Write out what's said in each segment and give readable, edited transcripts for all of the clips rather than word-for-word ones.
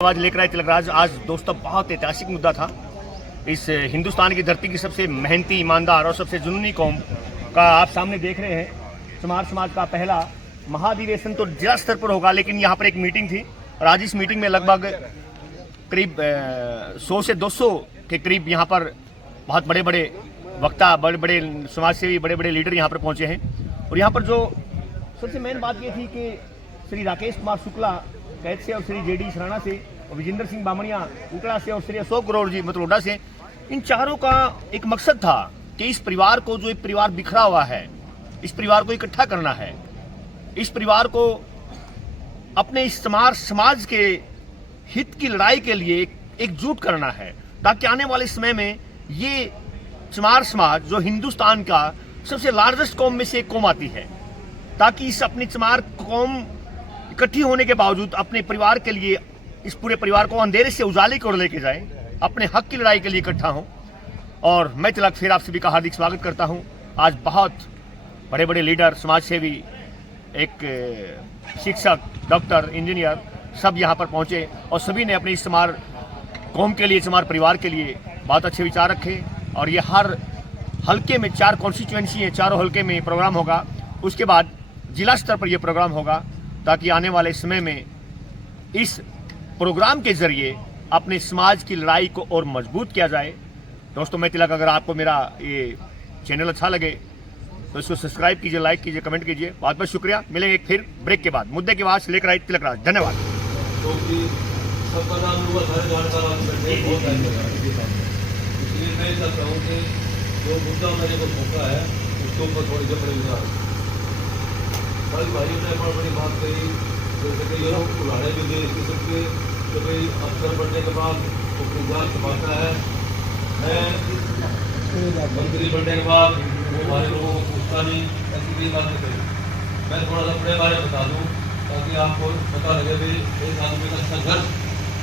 आवाज लेकर आए तिलकराज। आज दोस्तों बहुत ऐतिहासिक मुद्दा था। इस हिंदुस्तान की धरती की सबसे मेहनती, ईमानदार और सबसे जुनूनी कौम का आप सामने देख रहे हैं। चमार समाज का पहला महाधिवेशन तो जिला स्तर पर होगा, लेकिन यहाँ पर एक मीटिंग थी और आज इस मीटिंग में लगभग करीब 100 से 200 के करीब यहाँ पर बहुत बड़े बड़े वक्ता, बड़े बड़े समाजसेवी, बड़े बड़े लीडर यहाँ पर पहुँचे हैं। और यहाँ पर जो सबसे मेन बात ये थी कि श्री राकेश कुमार शुक्ला कैद से और श्री जेडी शराना से और विजेंद्र सिंह बामणिया उकड़ा से और श्री अशोक गौर जी मतलोडा से, इन चारों का एक मकसद था कि इस परिवार को, जो एक परिवार बिखरा हुआ है, इस परिवार को इकट्ठा करना है, इस परिवार को अपने इस समाज के हित की लड़ाई के लिए एकजुट करना है, ताकि आने वाले समय में ये चमार समाज, जो हिंदुस्तान का सबसे लार्जेस्ट कौम में से एक कौम आती है, ताकि इस अपनी चमार कौम इकट्ठी होने के बावजूद अपने परिवार के लिए, इस पूरे परिवार को अंधेरे से उजाले की ओर लेके जाए, अपने हक की लड़ाई के लिए इकट्ठा हो। और मैं तिलक फिर आप सभी का हार्दिक स्वागत करता हूं। आज बहुत बड़े बड़े लीडर, समाजसेवी, एक शिक्षक, डॉक्टर, इंजीनियर सब यहां पर पहुंचे और सभी ने अपनी इस चमार कौम के लिए, चमार परिवार के लिए बहुत अच्छे विचार रखे। और ये हर हल्के में 4 कॉन्स्टिट्यूएंसी है, चारों हल्के में प्रोग्राम होगा। उसके बाद जिला स्तर पर यह प्रोग्राम होगा, ताकि आने वाले समय में इस प्रोग्राम के जरिए अपने समाज की लड़ाई को और मजबूत किया जाए। दोस्तों मैं तिलक, अगर आपको मेरा ये चैनल अच्छा लगे तो इसको सब्सक्राइब कीजिए, लाइक कीजिए, कमेंट कीजिए। बहुत बहुत शुक्रिया। मिलेंगे फिर ब्रेक के बाद। मुद्दे की आवाज लेकर आए तिलकराज। धन्यवाद। इसलिए मैं चाहता हूँ कि जो मुद्दा मैंने को सौंपा है उसके ऊपर थोड़ी जबरदस्त कल भाइयों ने बड़ी बात कही, जैसे कि ये लोग उड़ाने भी दे इस किस्म के, तो भाई अफसर बनने के बाद अपनी जान छुपाता है। मैं मंत्री बनने के बाद वो हमारे लोगों को पूछता नहीं, ऐसी कोई बात नहीं कही। मैं थोड़ा सा अपने बारे में बता दूँ ताकि आपको पता लगे भी एक आदमी का संघर्ष,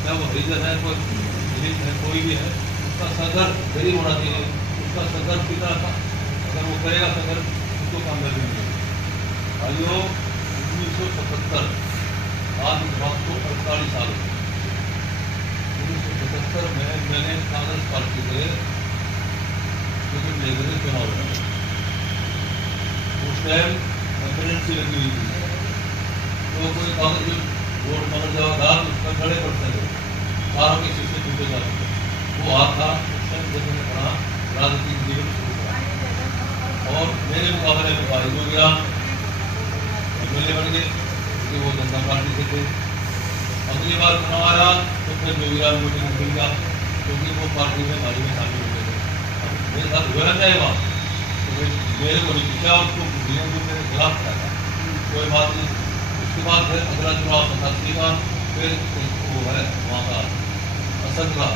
चाहे वो हरिजन है, कोई दलित है, कोई भी है, उसका संघर्ष गरीब होना चाहिए। उसका संघर्ष कितना था, अगर वो करेगा संघर्ष, उसको कामयाबी मिलेगी। भाइयों 1977 आज बात को 48 साल 1977 में मैंने कांग्रेस पार्टी से टिकट लेकर चुनाव लड़ा। उस टाइम एमरजेंसी लगी हुई थी, तो कोई कागज वोट मगर जाएगा उसका खड़े पड़ सके, कारों के शीशे टूटे जा सके, वो हाथ था। उस टाइम जब मैंने पढ़ा राजनीतिक जीवन शुरू करा और मेरे मुकाबले में भाई हो गया मिलने बन गए, क्योंकि वो जनता पार्टी से थे। अगली बार चुनाव आया तो फिर जोगीराम मीटिंग मिल गया, क्योंकि वो पार्टी में भाई में शामिल हो गए थे। मेरे साथ हुआ जाए वहाँ, तो मेरे को नहीं पूछा, उसको जो मेरे खिलाफ था, कोई बात नहीं। उसके बाद फिर अगला चुनाव 87 का, फिर वो है वहाँ का असद का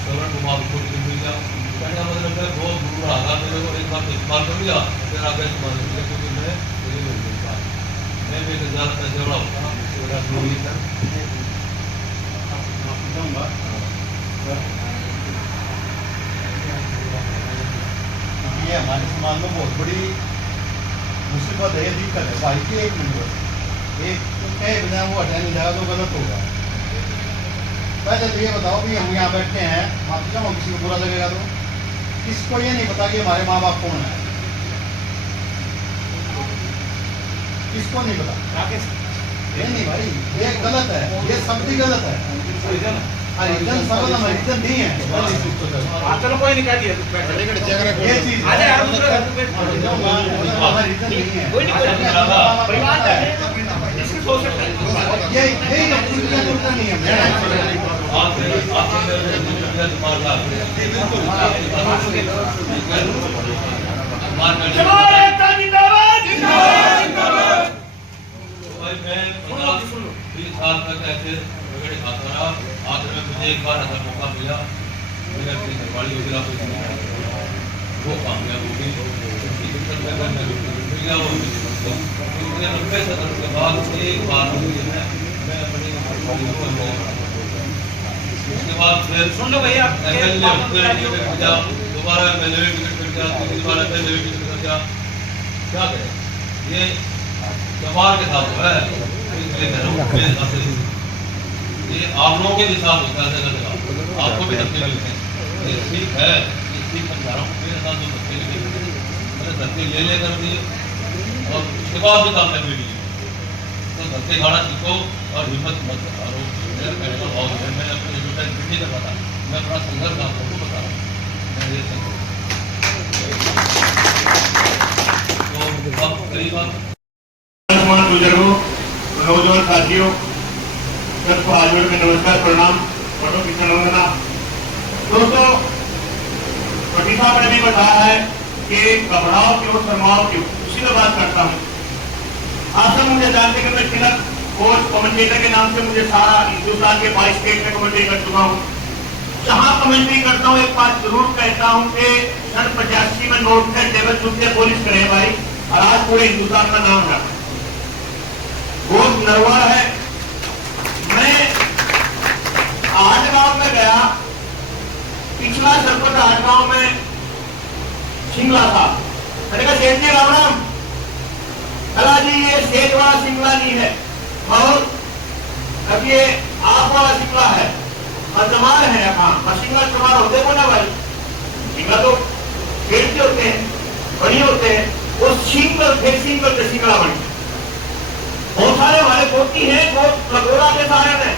श्रवण कुमार, उसको टिकट मिल गया। कहने का मतलब है बहुत दूर रहा था, मेरे को एक बार इस्तेमाल कर लिया, फिर आगे इस्तेमाल कर लिया, क्योंकि मैं भी ज़्यादा पैसे वाला होता ये हमारे समाज में बहुत बड़ी मुसीबत है, दिक्कत है भाई की। एक मिनट, एक कई बजाय वो हटाने जाएगा तो गलत होगा। पहले तो ये बताओ कि हम यहाँ बैठे हैं, माफी चाहूँ किसी को बुरा लगेगा तो, किसको ये नहीं पता कि हमारे माँ बाप कौन है? किसको नहीं पता? नहीं भाई, ये गलत है, ये शब्द गलत है। हरिजन सबल हरिजन नहीं है। चलो कोई नहीं, कह दिया ये चीज हरिजन नहीं है, परिवार इसकी सोच ये नहीं है। साल तक ऐसे रगड़े खाता रहा। आखिर में मुझे एक बार ऐसा मौका मिला, मैंने अपनी घरवाली वगैरह वो कामयाब हो गई। मिल गया वो इतने 90 सदस्य के बाद एक बार मैं अपनी उसके बाद फिर सुन लो भैया, दोबारा MLA टिकट मिल गया, तीसरी बार MLA टिकट मिल गया। क्या करें, ये चमार के साथ है। ये आप लोगों के विश्वास होता है जगह आपको भी धक्के मिलते हैं, ये ठीक है, ये ठीक समझा रहा हूँ। मेरे साथ जो धक्के मिले मैंने धक्के ले लेकर भी और उसके बाद भी काम करने लिए, तो धक्के खाना सीखो और हिम्मत मत हारो। मेरा कहने का भाव है, मैं अपने एडवर्टाइजमेंट नहीं कर पाता, मैं अपना संघर्ष आपको बता रहा हूँ। मैं ये संघर्ष तो अब करीब बुजुर्गों, नौजवान साथियों, सबको हाथ जोड़ के नमस्कार, प्रणाम, बड़ों की वंदना। दोस्तों, पति साहब ने भी बताया है कि घबराओ क्यों, शर्माओ क्यों, उसी में बात करता हूँ। आप सब मुझे जानते कि मैं तिलक कोच कमेंटेटर के नाम से मुझे सारा हिंदुस्तान के 22 स्टेट में कमेंट्री कर चुका हूँ। जहां कमेंट्री करता हूँ एक बात जरूर कहता हूँ कि सन 85 में नोट थे, टेबल चुनते पुलिस करे भाई, और आज पूरे हिंदुस्तान का नाम रखा। बहुत नरवा है। मैं आज गांव में गया, पिछला सरपंच आज गांव में सिंगला था। मैंने कहा सेठ जी राम राम। कहा जी ये सेठ वाला सिंगला नहीं है, और अब ये आप वाला सिंगला है, और चमार है यहाँ। सिंगला चमार होते को ना भाई, सिंगला तो खेल के होते हैं, बड़ी होते हैं, वो सिंगल थे, सिंगल से सिंगला बन गया। बहुत सारे हमारे पोती हैं, बहुत लगोड़ा के सारे में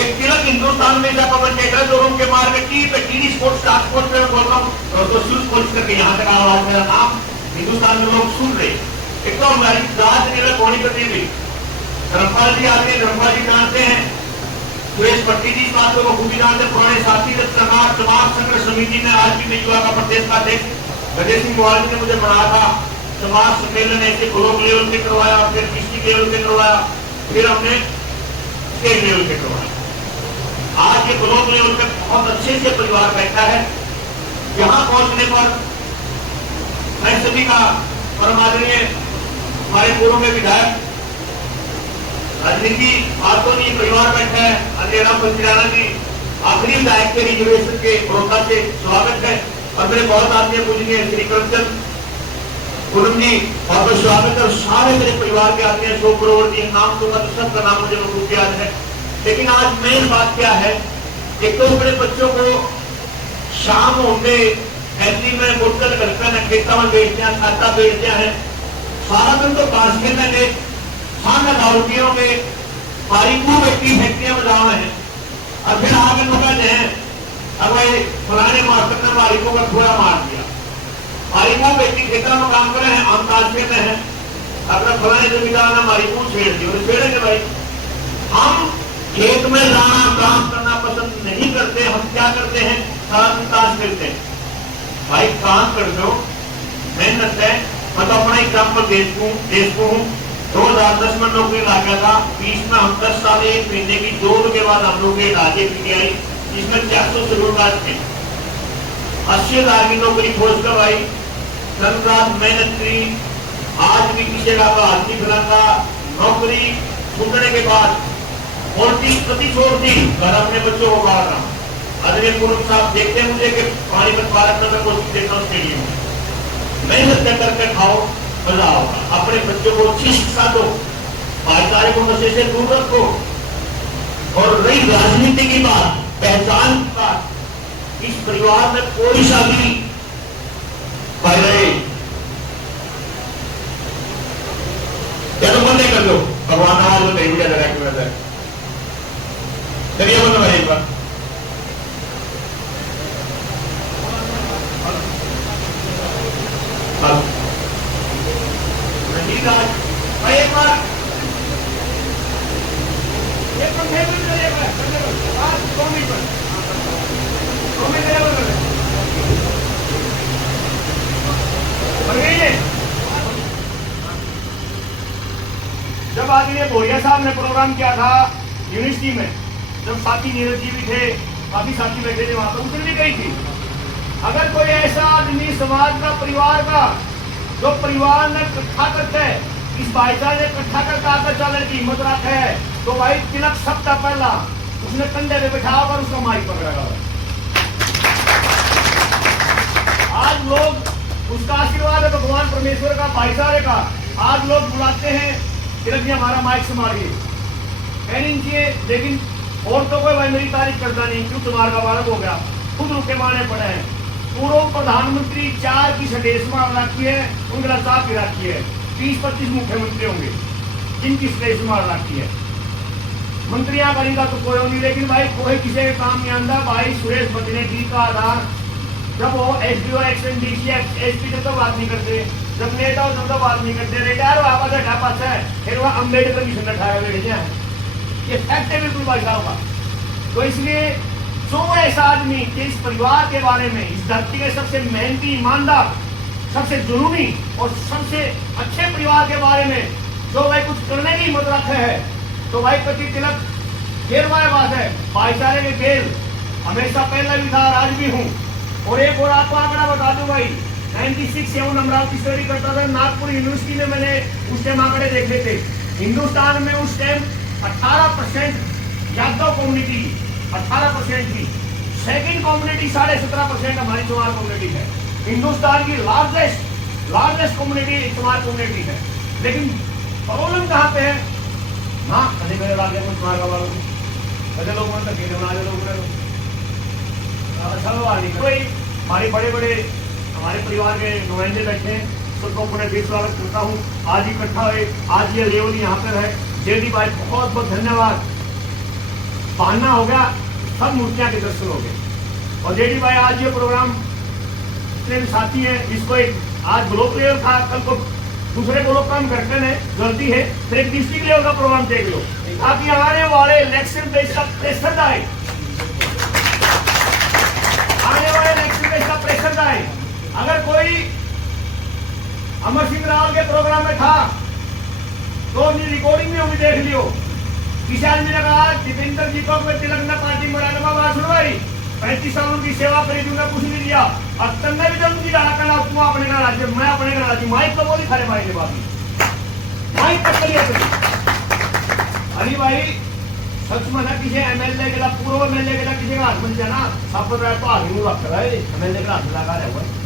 एक तिलक हिंदुस्तान में जा कमेंटेटर जो रूम के मार में टीवी स्पोर्ट्स स्टार स्पोर्ट्स में बोल रहा हूँ, तो शूज पोलिस करके यहाँ तक आवाज मेरा नाम हिंदुस्तान में लोग सुन रहे। एक तो हमारी जात तिलक होनी करती थी। धर्मपाल जी आते हैं, धर्मपाल जी जानते हैं, सुरेश भट्टी जी इस बात को खूबी जानते, पुराने साथी समाज संघर्ष समिति में आज भी युवा का प्रदेश का अध्यक्ष गजेश सिंह मोहाली ने मुझे बनाया था। समाज सम्मेलन ऐसे ब्लॉक लेवल पे करवाया, फिर डिस्ट्रिक्ट लेवल पे करवाया, फिर हमने स्टेट लेवल पे करवाया। आज ये ब्लॉक लेवल पे बहुत अच्छे से परिवार बैठा है। यहाँ पहुंचने पर मैं सभी का परम आदरणीय हमारे पूर्व में विधायक राजनीति बातों ने परिवार बैठा है, अंधेरा पंचराना जी आखिरी विधायक के रिजर्वेशन के बड़ौदा से स्वागत है, और मेरे बहुत आदरणीय पूजनीय श्री करमचंद पूनम जी बहुत बहुत स्वागत है, और सारे मेरे परिवार के आदमी हैं। शोक प्रवर्ती नाम दूंगा तो सबका नाम मुझे खूब याद है। लेकिन आज मेन बात क्या है, एक तो अपने बच्चों को शाम होते फैक्ट्री में मुड़कर करते हैं, खेता में बेचते हैं, खाता बेचते हैं, सारा दिन तो बांस खेलने के खाना दारूटियों में हमारी खूब व्यक्ति फैक्ट्रियां में जाना है, और फिर आगे लोग हैं अब फलाने मास्टर ने मालिकों का थोड़ा मार दिया, मालिकों व्यक्ति खेतों में काम कर रहे हैं, हम ताज खेलते हैं, अपना फलाने जमींदार ने मालिकों छेड़ दी, उन्हें छेड़ेंगे भाई। हम खेत में जाना काम करना पसंद नहीं करते, हम क्या करते हैं, ताज खेलते हैं। भाई काम कर दो, मेहनत है। मैं तो अपना एग्जाम्पल देश को हूँ। 2010 में नौकरी ला गया था, 20 में हम 10 साल 1 महीने की 2 के बाद हम लोग लाजे पीटीआई, जिसमें 400 से लोग थे, 80,000 की नौकरी खोज कर भाई, दिन रात मेहनत करी। आज भी किसी का आदमी फिलहाल नौकरी छूटने के बाद 30% छोड़ दी, घर अपने बच्चों को बाहर रहा। आदरणीय पूर्व साहब देखते हैं मुझे कि पानीपत भारत में मैं कोशिश देखता हूँ स्टेडियम में, मेहनत करके खाओ, मजा होगा। अपने बच्चों को अच्छी शिक्षा दो, भाईचारे को नशे से दूर रखो। और रही राजनीति की बात, पहचान की बात, इस परिवार में कोई सा भी भाई रहे या तो बंद कर दो, भगवान आवाज में नहीं मिला डायरेक्ट चलिए बंद भाई एक बार। भाई एक बार जब आदरणीय बोरिया साहब ने प्रोग्राम किया था यूनिवर्सिटी में, जब साथी नीरज जी भी थे, काफी साथी बैठे थे, वहां पर उतर भी गई थी। अगर कोई ऐसा आदमी समाज का, परिवार का, जो परिवार ने इकट्ठा करते है, इस भाईचारे ने इकट्ठा करके आकर चलने की हिम्मत रखे है, तो भाई तिलक सबका पहला उसने कंधे पे बैठा और उसका माइक पकड़ेगा। आज लोग उसका आशीर्वाद है भगवान परमेश्वर का, भाईचारे का। आज लोग बुलाते हैं तिलक जी हमारा माइक संभालिए, नहीं चाहिए, लेकिन औरतों को भाई मेरी तारीफ करता नहीं, क्यों तुम्हारा का बालक हो गया, खुद रुके मारने पड़े हैं। पूर्व प्रधानमंत्री 4 की सडेसमा रखी है, उनका साफ की रखी है, 20-25 मुख्यमंत्री होंगे जिनकी सडेसमा रखी है। मंत्रियां करेगा तो कोई नहीं, लेकिन भाई कोई किसी के काम नहीं आंदा। भाई सुरेश बदले जी का आधार जब वो SDO एक्शन DC SP जब तो बात नहीं करते, जब नेता हो तब तो बात नहीं करते, रिटायर हुआ पास हटा पास है, फिर वह अम्बेडकर मिशन उठाया बैठ जाए, ये फैक्ट है बिल्कुल भाई साहब का। तो इसलिए जो ऐसा आदमी कि इस परिवार के बारे में, इस धरती के सबसे मेहनती, ईमानदार, सबसे जुनूनी और सबसे अच्छे परिवार के बारे में जो भाई कुछ करने की हिम्मत रखे है, तो भाई पति तिलक खेल वाले बात है, भाईचारे के खेल हमेशा पहले भी था और आज भी हूँ। और एक और आपको आंकड़ा बता दूं भाई, 96 से मैं अमरावती स्टडी करता था, नागपुर यूनिवर्सिटी में मैंने उस टाइम आंकड़े देखे थे। हिंदुस्तान में उस टाइम 18% यादव कम्युनिटी, 18% की। सेकंड कम्युनिटी 17.5% हमारी चमार कम्युनिटी है। हिंदुस्तान की लार्जेस्ट कम्युनिटी चमार कम्युनिटी है। लेकिन प्रॉब्लम कहाँ पे है? हाँ, कभी मेरे लागे कुछ चमार का वालों को लोगों ने तक बना लोगों ने अच्छा नहीं कोई हमारे बड़े हमारे परिवार के नुमाइंदे बैठे हैं, सबको पुनः देश स्वागत करता हूँ। आज इकट्ठा हुए, आज ये लेवल यहाँ पर है। जेडी भाई बहुत बहुत धन्यवाद। बहाना हो गया, सब मूर्तियां के दर्शन हो गए। और जेडी भाई आज ये प्रोग्राम इतने भी साथी है, इसको एक आज ब्लॉक लेवल था, कल को दूसरे ब्लॉक काम करते हैं, गलती है, फिर एक डिस्ट्रिक्ट लेवल का प्रोग्राम देख लो, ताकि आने वाले इलेक्शन पे इसका प्रेशर आए, आने वाले इलेक्शन पे इसका प्रेशर आए। अगर कोई अमर सिंह रावल के प्रोग्राम में था तो रिकॉर्डिंग में होगी, देख लियो। किसी आदमी ने कहा दीपेंद्र जी को तिलक ने पार्टी में रहने बात सुनवाई, 35 सालों की सेवा करी, तुमने कुछ नहीं दिया, और तंगे भी जल्दी रहा करना, तुम अपने का राज्य, मैं अपने का राज्य, माइक तो बोली खड़े भाई ने बात, माइक तक करिए। अरे भाई सच में ना किसी MLA के लिए, पूर्व MLA के लिए किसी का हाथ में जाना, सब तो आगे नहीं रख रहा है, MLA का हाथ लगा रहा है।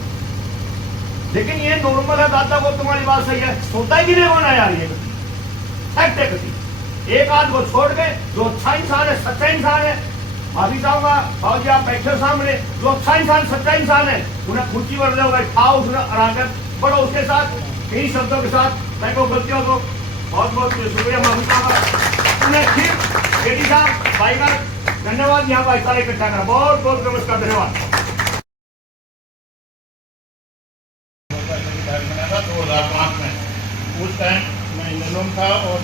लेकिन ये नॉर्मल है दादा, वो तुम्हारी बात सही है, सोता ही नहीं होना यार, ये फैक्ट है। किसी एक आध को छोड़ के जो अच्छा इंसान है, सच्चा इंसान है, माफी चाहूंगा भाव जी आप बैठे सामने, जो अच्छा इंसान, सच्चा इंसान है, उन्हें खुशी बढ़ जाओगे, खाओ उसने आकर पढ़ो उसके साथ, यही शब्दों के साथ मैं को गलतियों को बहुत बहुत शुक्रिया, माफी चाहूंगा। उन्हें फिर बेटी साहब भाई का धन्यवाद, यहाँ भाई सारे इकट्ठा करा, बहुत बहुत नमस्कार, धन्यवाद। 2005 में उस टाइम मैं इंजन था और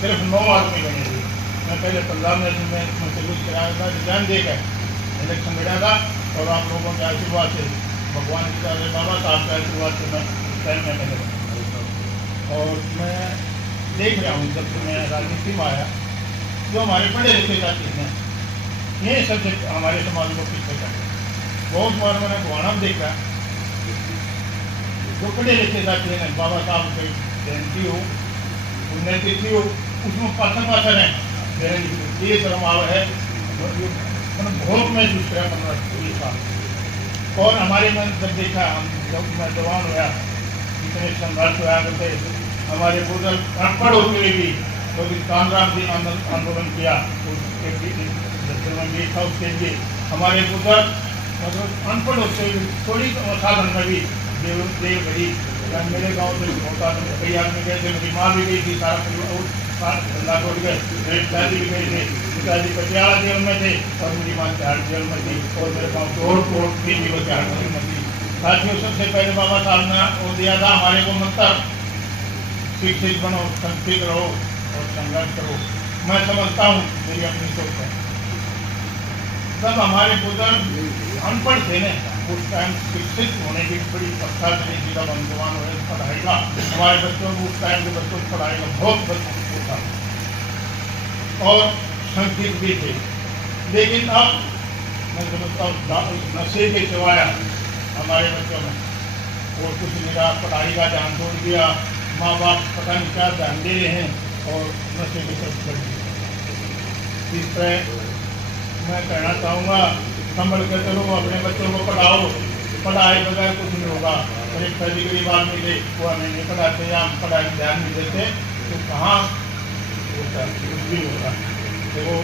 सिर्फ 9 आदमी बने थे। मैं पहले 15 मिनट में सर्विस कराया था, रिजाइन देकर इलेक्शन लड़ा था, और आप लोगों के आशीर्वाद से, भगवान की तरह बाबा साहब के आशीर्वाद से मैं उस टाइम में बने। और मैं देख रहा हूँ जब से मैं राजनीति में आया, जो हमारे पढ़े लिखे साथी हैं, ये सब्जेक्ट हमारे समाज को पीछे कर बहुत बार मैंने गुआना में देखा, जो पढ़े लिखे साथी हैं, बाबा साहब की जयंती हो, पुण्यतिथि हो, उसमें पात्र है, ये शर्माव है, बहुत महसूस करा 15 साल। और हमारे मन जब देखा, हम जब मैं जवान हुआ, इतने संघर्ष हुआ करते, हमारे बुजुर्ग अनपढ़ होते हुए भी तो कामराज जी आंदोलन किया, उसके था उसके लिए हमारे बुजुर्ग मतलब अनपढ़ होते हुए थोड़ी साधन में भी देव गई। मेरे गांव में होता कई आदमी गए थे, मेरी माँ भी गई थी, सारा धंधा छोड़ गए, मेरे पिताजी भी गए थे, पिताजी पटियाला जेल में थे और मेरी माँ तिहाड़ जेल में थी, और मेरे गाँव तोड़ भी वो तिहाड़ जेल में थी। साथियों सबसे पहले बाबा साहब ने वो दिया था हमारे को मंत्र, शिक्षित बनो, संस्कृत रहो और संघर्ष करो। मैं समझता हूँ मेरी अपनी सोच है, जब हमारे बुजुर्ग अनपढ़ थे न, उस टाइम शिक्षित होने की बड़ी अवस्था नहीं थी, जब हम जवान हुए पढ़ाई का, हमारे बच्चों को उस टाइम के बच्चों को पढ़ाई का बहुत बच्चों था और संस्कृत भी थे। लेकिन अब मैं समझता हूँ नशे के सिवाय हमारे बच्चों में और कुछ नहीं रहा, पढ़ाई का ध्यान छोड़ दिया, माँ बाप पता नहीं क्या ध्यान दे रहे हैं और नशे की तरफ बढ़ गए। इस तरह मैं कहना चाहूँगा, संभल कर चलो, अपने बच्चों को पढ़ाओ, पढ़ाई बगैर कुछ नहीं होगा। और एक पहली गरीब आदमी थे, वो हमें नहीं पढ़ाते या हम पढ़ाई ध्यान नहीं देते, तो कहाँ होता कुछ भी होगा। देखो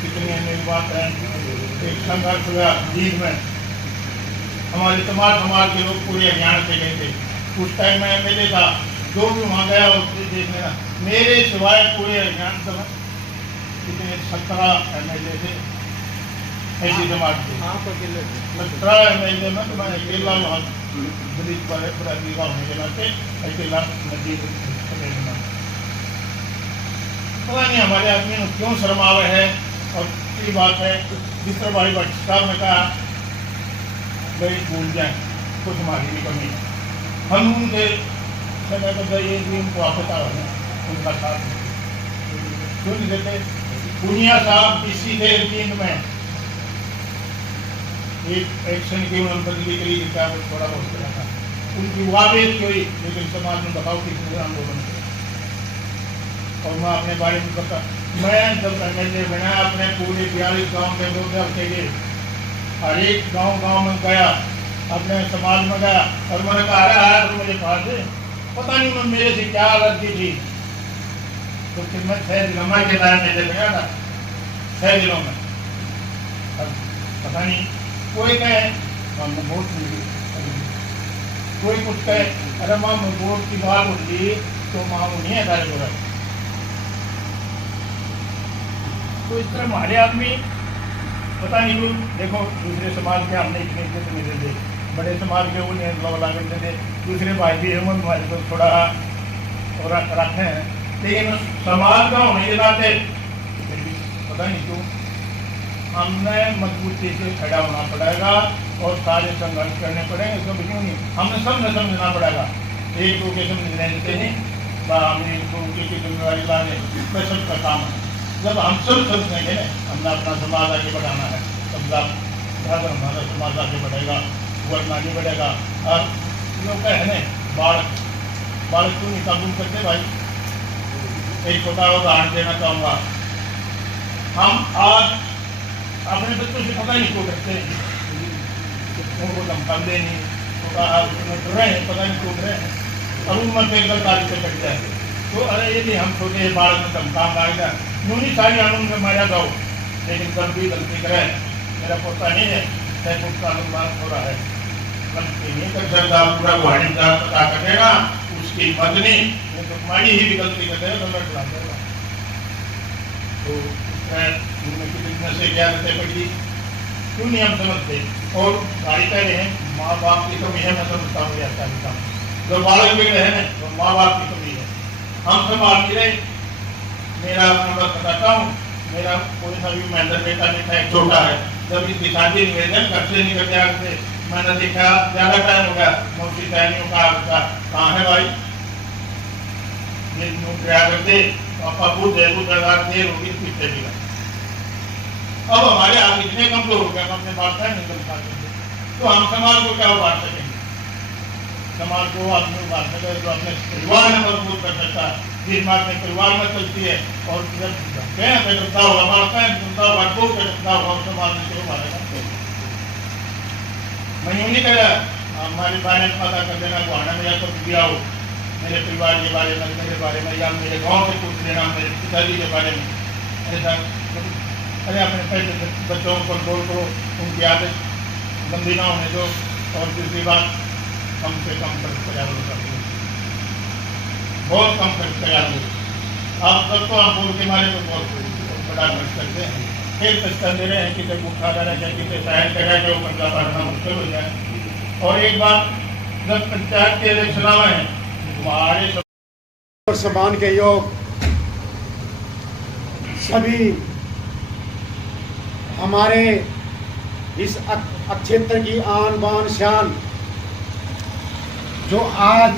कितनी अनेक बात है। एक संघर्ष हुआ जींद में, हमारे समाज के लोग पूरे हरियाणा से गए थे। उस टाइम में MLA था, जो भी वहाँ गया उससे देख लेना, मेरे सिवाय पूरे हरियाणा में कितने 17 MLA थे ऐसी समाज के। 17 MLA में तो मैं अकेला वहाँ ब्रिज पर होने के नाते अकेला नदी पता नहीं हमारे आदमी में क्यों शर्म आवे है। और ये बात है जिस तरह भाई भट्ट साहब ने कहा भाई भूल जाए कुछ हमारी भी कमी है, हम उनके समय पर ये भी उनको आपता है उनका साथ क्यों नहीं देते। पुनिया साहब इसी थे जींद में एक एक्शन की उन्होंने बदली करी क्या थोड़ा बहुत करा था, उनकी वावेज की हुई, लेकिन समाज में बताओ कितने आंदोलन थे। और मैं अपने बारे में बता, मैं जब MLA बना अपने पूरे 42 गाँव के लोग के लिए हर एक गाँव में गया, अपने समाज में गया और मैंने कहा अरे आया तो मुझे कहा थे पता नहीं मैं मेरे से क्या अलर्जी थी। तो फिर मैं 6 दिनों के टाइम में चल गया था, 6 दिनों में। अब पता नहीं कोई कहे हमने वोट मिली, कोई कुछ कहे अरे माँ वोट की बात होती तो माँ नहीं है सारे बोला। तो इस तरह हमारे आदमी पता नहीं लोग देखो दूसरे समाज के हमने इतने इज्जत नहीं देते, बड़े समाज के उन्हें लवला करते थे, दूसरे भाई भी हम हमारे को थोड़ा और रखते हैं, लेकिन समाज का होने के नाते पता नहीं क्यों हमने मजबूती से खड़ा होना पड़ेगा और सारे संघर्ष करने पड़ेंगे। सब क्यों नहीं, हमने सबने समझना पड़ेगा, एक दो के समझने देते नहीं हमें एक दो की जिम्मेवारी लाने में सबका काम है। जब हम सब समझेंगे हमने अपना समाज आगे बढ़ाना है, तब हमारा समाज आगे बढ़ेगा, वर्ग आगे बढ़ेगा। और लोग कहने बाढ़ क्यों नहीं काबू करते भाई। एक छोटा उदाहरण देना चाहूँगा, हम आज अपने बच्चों से पता नहीं क्यों करते, उनको धमकाते नहीं, डर रहे हैं, पता नहीं क्यों रहे हैं, और उन मन एकदम तारीफ से कट जाए तो अरे ये भी हम छोटे बालक में धमका मारेगा यूँ नहीं सारी कानून में मारा जाओ, लेकिन कब भी गलती करे मेरा पोता नहीं है सैकुट कानून बात हो रहा है, गलती नहीं कर सकता, पूरा गुहाड़ी का पता करेगा उसकी मत नहीं, तो तुम्हारी ही भी गलती कर देगा तो लड़ ला देगा। तो से क्या रहते पड़ी क्यों नहीं हम समझते। और गाड़ी कह रहे हैं माँ बाप की कमी है, मैं समझता हूँ ऐसा काम जो बालक बिगड़ रहे हैं तो माँ बाप की कमी है, हम संभाल नहीं रहे। मेरा नंबर बताता हूँ, मेरा कोई सा भी महेंद्र बेटा देखा एक छोटा है, जब इसकी शादी निवेदन घर से निकल गया मैंने देखा ज्यादा टाइम हो गया, मौसी सैनियों का कहाँ है भाई ये क्या करते पापा पूछ दे देर होगी पीछे भी। अब हमारे आप इतने कमजोर हो गए हम अपने बात नहीं कर पाते, तो हम समाज को क्या उबार सकेंगे। समाज को आदमी उबार सके जो अपने परिवार में मजबूत कर सकता है, जिस बात में परिवार में चलती है और जब करता होगा मारता है करता होगा समाज में उबारेगा। मैं यूँ नहीं कह रहा हमारे बारे में पता कर देना गुहाना में या तो दिया हो मेरे परिवार के बारे में, मेरे बारे में, या मेरे गांव से पूछ लेना मेरे पिताजी के बारे में। अरे अपने पहले बच्चों को कंट्रोल करो, उनकी आदत बंदी ना होने दो, और दूसरी बात कम से कम खर्च पर्यावरण कर दो, बहुत कम खर्च पर्यावरण। आप सब तो आप बोल के मारे तो बहुत बड़ा खर्च करते हैं, फिर पैसा दे रहे हैं कि जब उठा जा रहे हैं किसी शहर कर रहे हैं जो पंजा पढ़ना मुश्किल हो जाए। और एक बात जब पंचायत के इलेक्शन आए हैं हमारे और समान के योग सभी हमारे इस क्षेत्र की आन बान शान जो आज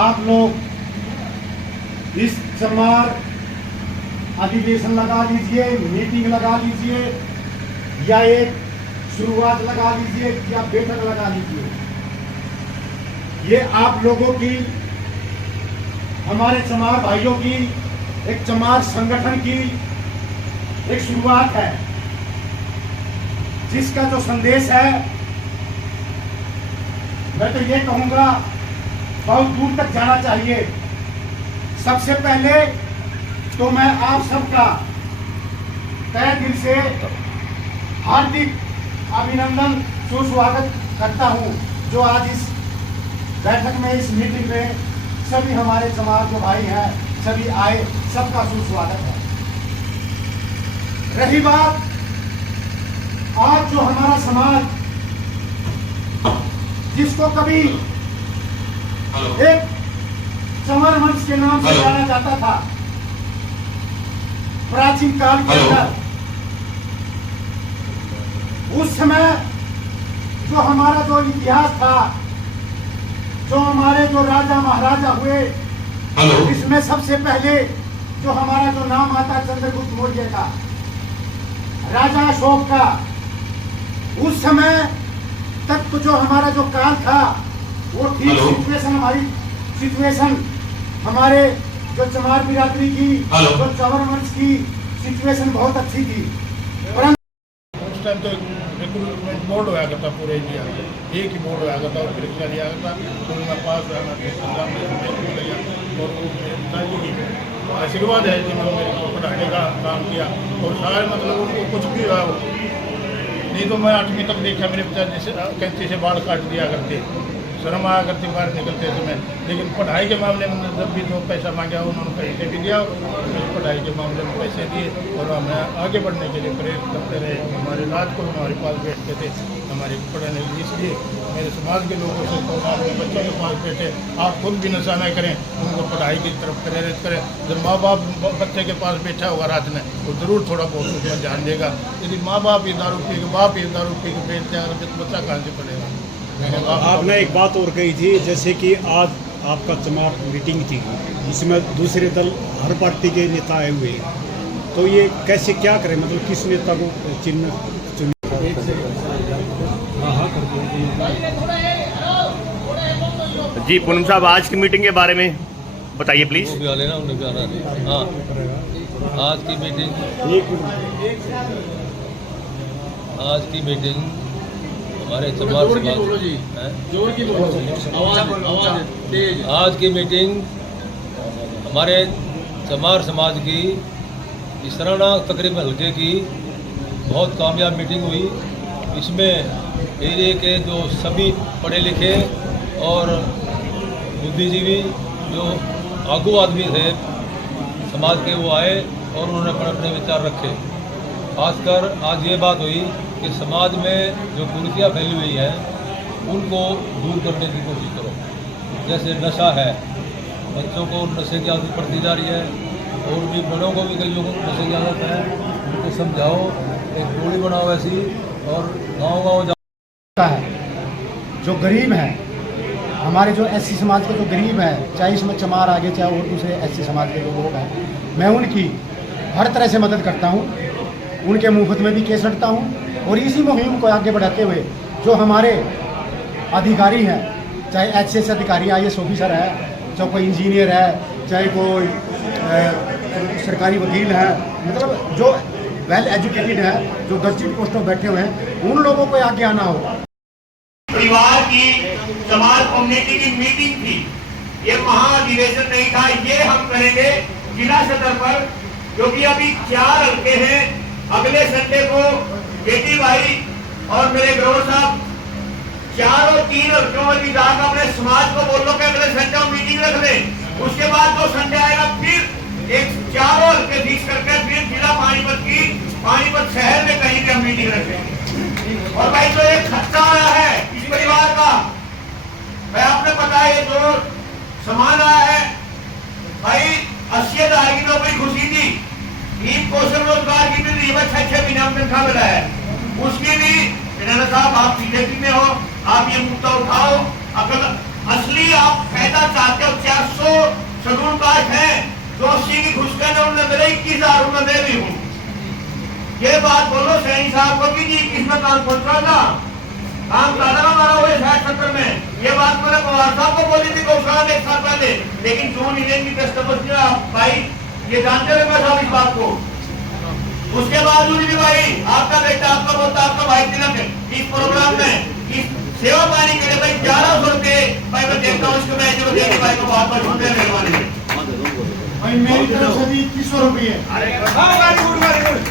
आप लोग इस समार अधिवेशन लगा लीजिए, मीटिंग लगा लीजिए, या एक शुरुआत लगा लीजिए, या बैठक लगा लीजिए, ये आप लोगों की, हमारे चमार भाइयों की, एक चमार संगठन की एक शुरुआत है, जिसका जो संदेश है मैं तो ये कहूँगा बहुत दूर तक जाना चाहिए। सबसे पहले तो मैं आप सबका तहे दिल से हार्दिक अभिनंदन सुस्वागत करता हूं, जो आज इस बैठक में, इस मीटिंग में सभी हमारे समाज के भाई हैं, सभी आए, सबका सुस्वागत है। रही बात आज जो हमारा समाज, जिसको कभी एक चमर मंच के नाम से जाना जाता था प्राचीन काल के अंदर, उस समय जो हमारा जो इतिहास था, जो हमारे जो राजा महाराजा हुए, इसमें सबसे पहले जो हमारा जो नाम आता है चंद्रगुप्त मौर्य का, राजा अशोक का। उस समय तक तो जो हमारा जो काल था वो ठीक सिचुएशन, हमारी सिचुएशन, हमारे जो चमार बिरादरी की, जो चंवर वंश की सिचुएशन बहुत अच्छी थी। परंतु उस टाइम तो रिक्रूटमेंट बोर्ड होया करता पूरे इंडिया में, एक ही बोर्ड होया करता और परीक्षा लिया करता, तो मैं पास हुआ, मैं एग्जाम में गया और वो पिताजी की आशीर्वाद है जिन्होंने मेरे को पढ़ाने का काम किया। और सारे मतलब उनको कुछ भी हुआ हो, नहीं तो मैं 8वीं तक देखा मेरे पिताजी से कैंची से बाल काट दिया करते, शर्म आया करती बाहर निकलते समय। लेकिन पढ़ाई के मामले में जब भी 2 पैसा मांगा उन्होंने पैसे भी दिया, पढ़ाई के मामले में पैसे दिए और हमें आगे बढ़ने के लिए प्रेरित करते रहे। हमारे रात को हमारे पास बैठते थे हमारे पढ़ाने के लिए। इसलिए मेरे समाज के लोगों से तो अपने बच्चों के पास बैठे, आप खुद भी नशा न करें, उनको पढ़ाई की तरफ प्रेरित करें। जब माँ बाप बच्चे के पास बैठा होगा रात में, तो ज़रूर थोड़ा बहुत उसमें ध्यान देगा। यदि माँ बाप ही दारू पी के, बाप ही दारू पी के बैठ जाएगा तो बच्चा कहाँ से पढ़ेगा। आपने एक बात और कही थी, जैसे कि आज आपका चमार मीटिंग थी, जिसमें दूसरे दल हर पार्टी के नेता आए हुए हैं, तो ये कैसे क्या करें, मतलब किस नेता को चिन्ह चुने? जी पूनम साहब, आज की मीटिंग के बारे में बताइए प्लीज। वो भी आ लेना, उन्हें भी आना नहीं। हाँ, आज की मीटिंग हमारे चमार आज की मीटिंग हमारे चमार समाज की इसराना तकरीबन हल्के की बहुत कामयाब मीटिंग हुई। इसमें एरिए के जो सभी पढ़े लिखे और बुद्धिजीवी जो आगू आदमी थे समाज के, वो आए और उन्होंने अपने अपने विचार रखे। खासकर आज ये बात हुई कि समाज में जो कुरीतियाँ फैली हुई हैं उनको दूर करने की कोशिश करो। जैसे नशा है, बच्चों को नशे की आदत पड़ती जा रही है, और भी बड़ों को भी कई लोगों को नशे की आदत है। उनको समझाओ, एक टोली बनाओ ऐसी, और गाँव जाओ। जो गरीब है, हमारे जो एससी समाज के जो गरीब है, चाहे इसमें चमार आगे चाहे और दूसरे एससी समाज के जो लोग हैं, मैं उनकी हर तरह से मदद करता हूँ, उनके मुफ्त में भी केस लड़ता हूँ। और इसी मुहिम को आगे बढ़ाते हुए जो हमारे अधिकारी हैं, चाहे एचएस अधिकारी, IAS ऑफिसर है, चाहे कोई इंजीनियर है, चाहे कोई सरकारी वकील है, मतलब जो वेल एजुकेटेड है, जो गजटेड पोस्टों बैठे हुए हैं, उन लोगों को आगे आना होगा। परिवार की, समाज कम्युनिटी की मीटिंग थी, ये महाधिवेशन नहीं था। ये हम करेंगे जिला सतर पर, क्योंकि अभी 4 हल्के हैं। अगले संडे को बेटी भाई और मेरे गौरव साहब 4 और 3 हल्कों में भी जाकर अपने समाज को बोलो कि अगले संडे को मीटिंग रख लें। उसके बाद जो संडे आएगा फिर एक 4 हल्के फिक्स करके फिर जिला पानीपत शहर में कहीं भी हम मीटिंग रखेंगे। और भाई जो एक खर्चा आया है इस परिवार का, मैं आपने पता है जो सामान आया है भाई, 80,000 की नौकरी खुशी थी, 3 पोषण रोजगार की भी 6 महीने में तनख्वाह मिला है। उसकी भी जनरल साहब, आप बीजेपी में हो, आप ये मुद्दा उठाओ। अगर असली आप फायदा चाहते हो, 400 शेड्यूल कास्ट है, जो 80 की घुस कर उन्होंने मेरे 21,000 में दे भी हूँ। ये बात बोलो सैनी साहब को कि जी किसमें काम पहुंच रहा था, काम ज्यादा हमारा हुए 60-70 में। ये बात मैंने पवार साहब को बोली थी गौशाला में 1 साल पहले, लेकिन जून यूनियन की दस्तबंदी भाई ये जानते रहे साहब इस बात को। उसके बावजूद भी भाई आपका बेटा, आपका पोता, आपका भाई तिलक इस प्रोग्राम में इस सेवा पाने के लिए भाई 1100 रुपये भाई मैं देखता हूँ इसको, मैं भाई को बहुत बहुत मेहरबानी। भाई मेरी तरफ से भी 2100 रुपये। अरे हाँ, वेरी गुड, वेरी गुड।